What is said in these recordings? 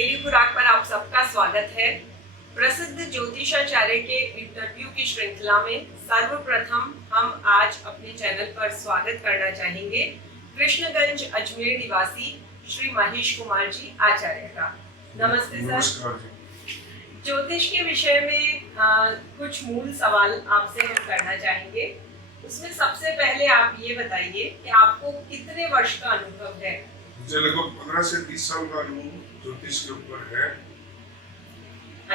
Daily खुराक पर आप सबका स्वागत है। प्रसिद्ध ज्योतिषाचार्य के इंटरव्यू की श्रृंखला में सर्वप्रथम हम आज अपने चैनल पर स्वागत करना चाहेंगे कृष्णगंज अजमेर निवासी श्री महेश कुमार जी आचार्य का। नमस्ते सर। ज्योतिष के विषय में कुछ मूल सवाल आपसे हम करना चाहेंगे। उसमें सबसे पहले आप ये बताइए कि आपको कितने वर्ष का अनुभव है? मुझे लगभग 15 से 20 साल का अनुभव ज्योतिष के ऊपर है।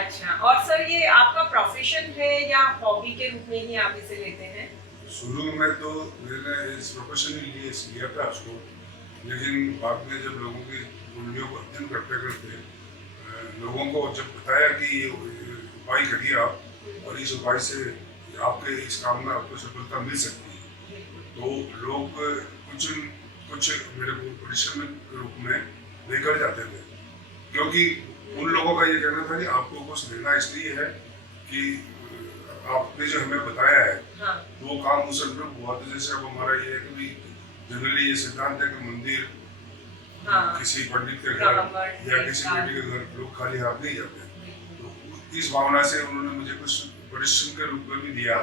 अच्छा, और सर ये आपका प्रोफेशन है या हॉबी के रूप में ही आप इसे लेते हैं? शुरू में तो मैंने इस प्रोफेशन के लिए लिया था उसको, लेकिन बाद में जब लोगों की कुंडलियों को अध्ययन करते करते लोगों को जब बताया कि ये उपाय करिए आप, और इस उपाय से आपके इस काम में आपको सफलता मिल सकती है, तो लोग कुछ मेरे को परिश्रम के रूप में लेकर जाते थे, क्योंकि उन लोगों का ये कहना था कि आपको कुछ लेना इसलिए है कि आपने जो हमें बताया है वो काम उस अनुरूप हुआ। तो जैसे अब हमारा ये है कि भाई जनरली ये सिद्धांत है कि मंदिर किसी पंडित के घर या किसी बेटी के घर लोग खाली हाथ नहीं जाते, तो इस भावना से उन्होंने मुझे कुछ परिश्रम के रूप में भी दिया,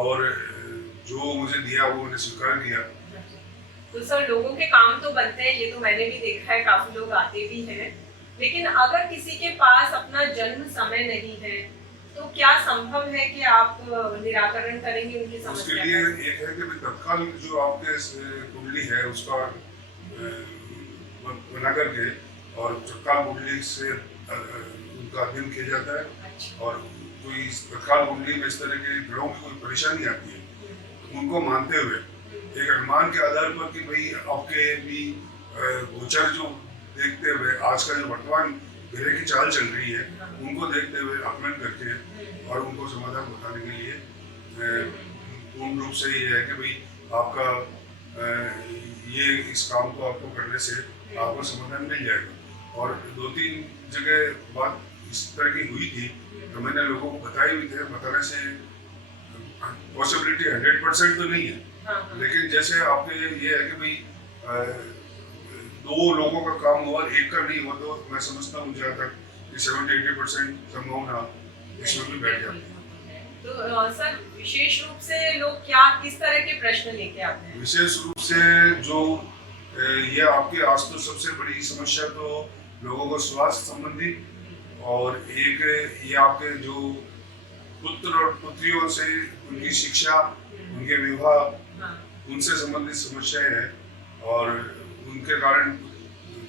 और जो मुझे दिया वो मैंने स्वीकार किया। तो सर लोगों के काम तो बनते हैं, ये तो मैंने भी देखा है, काफी लोग आते भी हैं, लेकिन अगर किसी के पास अपना जन्म समय नहीं है तो क्या संभव है कि आप निराकरण करेंगे उनकी समस्या? उसके लिए एक है कि तत्काल जो आपके कुंडली है उसका बना करके और तत्काल कुंडली से उनका अध्ययन किया जाता है। अच्छा। और कोई तत्काल कुंडली में इस तरह के ग्रहों की कोई परेशानी आती है तो उनको मानते हुए एक अनुमान के आधार पर कि भाई आपके भी गोचर जो देखते हुए आज का जो वर्तमान ग्रह की चाल चल रही है उनको देखते हुए आकलन करके और उनको समाधान बताने के लिए पूर्ण रूप से ये है कि भाई आपका ये इस काम को आपको करने से आपको समाधान मिल जाएगा। और 2-3 जगह बात इस तरह की हुई थी तो मैंने लोगों को बताए भी थे। बताने से पॉसिबिलिटी 100% तो नहीं है, लेकिन जैसे आपके ये है कि भाई 2 लोगों का काम हुआ, एक का नहीं हुआ, तो मैं समझता हूँ जहाँ तक कि 70-80% संभावना इसमें भी बैठ जाती है। तो सर विशेष रूप से लोग किस तरह के प्रश्न लेके आते हैं? विशेष रूप से जो ये आपके आज तो सबसे बड़ी समस्या तो लोगों को स्वास्थ्य संबंधी, और एक ये आपके जो पुत्र और पुत्रियों से उनकी शिक्षा, उनके विवाह, उनसे संबंधित समस्याएं हैं, और उनके कारण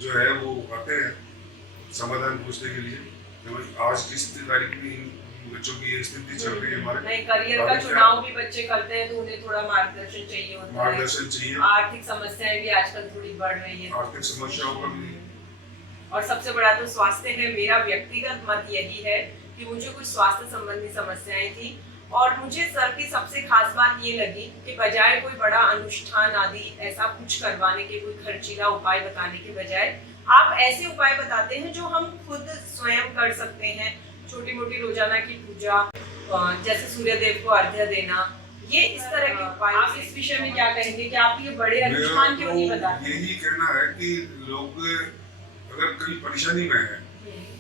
जो है वो आते हैं समाधान पूछने के लिए। तो आज किस तारीख में बच्चों की ये स्थिति चल रही है हमारे नहीं, करियर का चुनाव भी बच्चे करते हैं तो उन्हें थोड़ा मार्गदर्शन चाहिए होता है। मार्गदर्शन चाहिए। आर्थिक समस्याएं भी आजकल थोड़ी बढ़ रही है, आर्थिक समस्याओं का भी, और सबसे बड़ा तो स्वास्थ्य है। मेरा व्यक्तिगत मत यही है कि मुझे कुछ स्वास्थ्य संबंधी समस्याएं थी, और मुझे सर की सबसे खास बात ये लगी कि बजाय कोई बड़ा अनुष्ठान आदि ऐसा कुछ करवाने के, कोई खर्चीला उपाय बताने के बजाय आप ऐसे उपाय बताते हैं जो हम खुद स्वयं कर सकते हैं। छोटी मोटी रोजाना की पूजा, जैसे सूर्य देव को अर्घ्य देना, ये इस तरह के उपाय। आप इस विषय में क्या कहेंगे कि आप ये बड़े अनुष्ठान क्यों नहीं बताते? यही कहना है कि लोग अगर कहीं परेशानी में है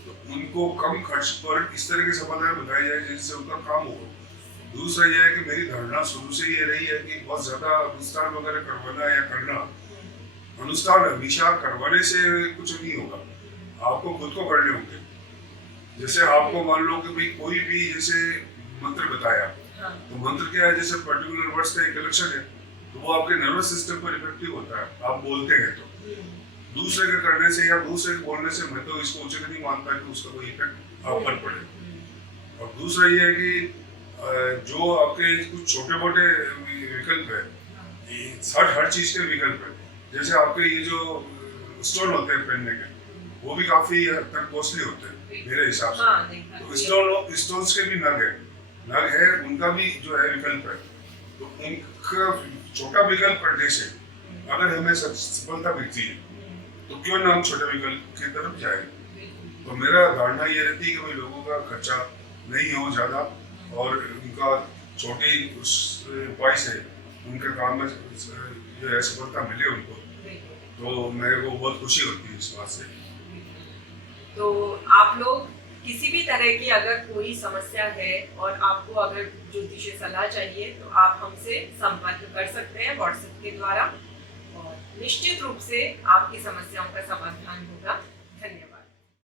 तो उनको कम खर्च पर इस तरह के समाधान बताए जाए जिससे उनका काम हो। दूसरा यह है कि मेरी धारणा शुरू से ये रही है कि बहुत ज्यादा अनुष्ठान वगैरह करवाना या करना, अनुष्ठान हमेशा करवाने से कुछ नहीं होगा, आपको खुद को करने होंगे। जैसे आपको मान लो कि भाई कोई भी जैसे मंत्र बताया, तो मंत्र क्या है, जैसे पर्टिकुलर वर्ड्स का एक कलेक्शन है, तो वो आपके नर्वस सिस्टम पर इफेक्टिव होता है, आप बोलते हैं तो। दूसरे के करने से या दूसरे के बोलने से मैं तो इसको उचित नहीं मानता कि उसका कोई इफेक्ट आप पर पड़े। और दूसरा ये है कि जो आपके कुछ छोटे मोटे विकल्प है, हर चीज के विकल्प है, जैसे आपके ये जो स्टोन होते हैं पहनने के, वो भी काफी हद तक कॉस्टली होते हैं मेरे हिसाब से। तो स्टोन्स के भी नग है, उनका भी जो है विकल्प है, तो उनका छोटा विकल्प करने से अगर हमें सफलता मिलती है तो क्यों ना हम छोटे विकल्प की तरफ जाए। तो मेरा धारणा ये रहती है कि भाई लोगों का खर्चा नहीं हो ज्यादा, और उनका छोटे उस उपाय से उनके काम में जो है सफलता मिले उनको, तो मेरे को बहुत खुशी होती है इस बात से। तो आप लोग किसी भी तरह की अगर कोई समस्या है और आपको अगर ज्योतिषीय सलाह चाहिए तो आप हमसे संपर्क कर सकते हैं व्हाट्सएप के द्वारा और निश्चित रूप से आपकी समस्याओं का समाधान होगा। धन्यवाद।